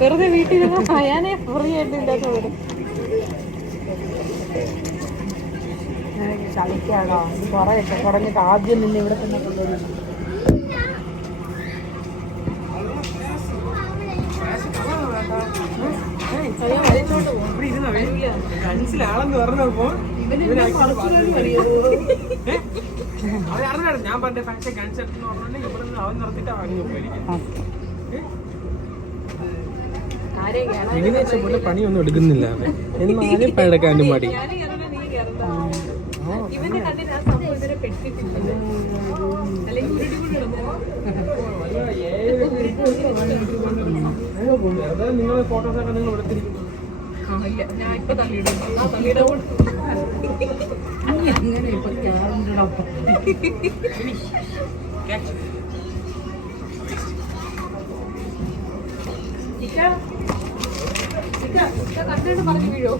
വെറുതെ വീട്ടിൽ ഞാനേ ഫ്രീ ആയിട്ട് ഇല്ലാത്ത വരും. കളിക്കാടോ കുറേയൊക്കെ തുടങ്ങിയിട്ട് ആദ്യം നിന്നെ ഇവിടെ തന്നെ കൊണ്ടുവന്നു. മനസ്സിലാളെന്ന് പറഞ്ഞപ്പോ ഞാൻ പറഞ്ഞ ഫാഷൻ കൺസെപ്റ്റ് എന്ന് പറഞ്ഞാൽ ഇവിടെ നിന്ന് അവൻ നിർത്തിട്ട് വാങ്ങി പോയിരിക്കും. ഏകദേശം പോലെ പണിയൊന്നും എടുക്കുന്നില്ല എന്നാലും പഴക്കാണ്ട് മടി. നിങ്ങളെ ഫോട്ടോസൊക്കെ നിങ്ങൾ എടുത്തിരിക്കുന്നു. ഞാൻ ഇപ്പൊ തള്ളിയിടും. അങ്ങനെ ഇപ്പൊ ക്യാരണ്ടോടൊപ്പം കണ്ടിട്ട് പറഞ്ഞു വീഴോ?